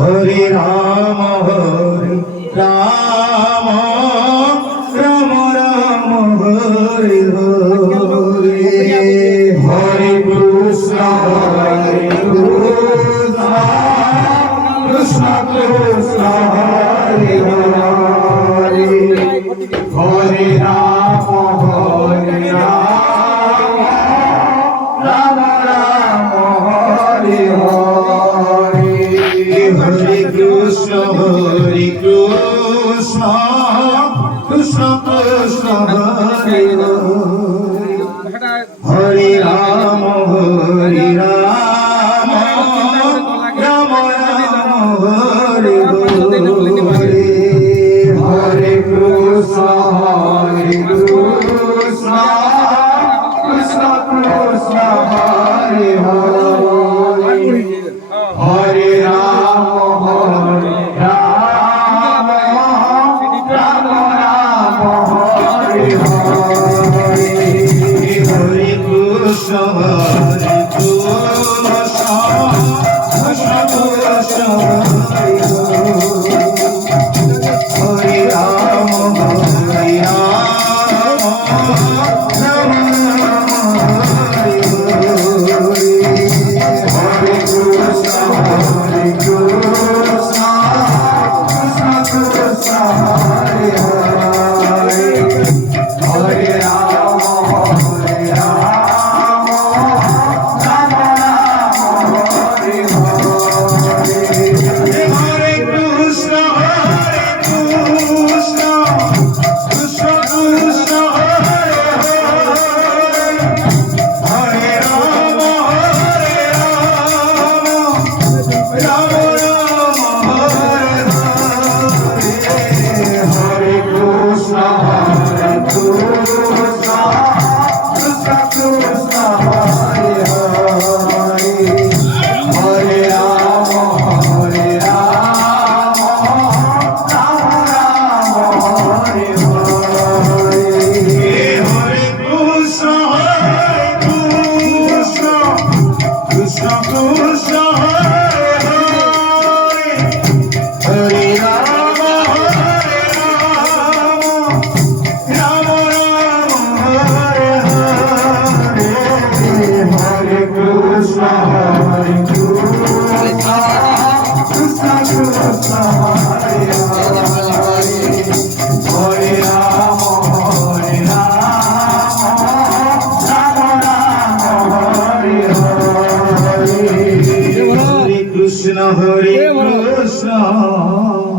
Hare Ram Ram Ram Ram Hare Hare Hare Krishna Krishna Krishna Hare Hare Hare Ram Ram Ram Hare Hare Hare Krishna Krishna Krishna Hare Hare Hare Ram Ram Ram Hare Hare Hare Krishna Krishna Krishna Hare Hare Hare Ram Ram Ram Hare Hare Hare Krishna Krishna Krishna Hare Hare Ram Ram Hare Hare Hare Krishna Krishna Krishna Hare Hare Hare Ram Ram Ram Hare Hare Hare Krishna Krishna Krishna Hare Hare Hare Ram Ram Ram Hare Hare Hare Krishna Krishna Krishna Hare Hare Hare Ram Ram Ram Hare Hare Hare Krishna Krishna Krishna Hare Hare Hare Ram Ram Ram Hare Hare Hare Krishna Krishna Krishna Hare Hare Hare Ram Ram Hare Hare Hare Krishna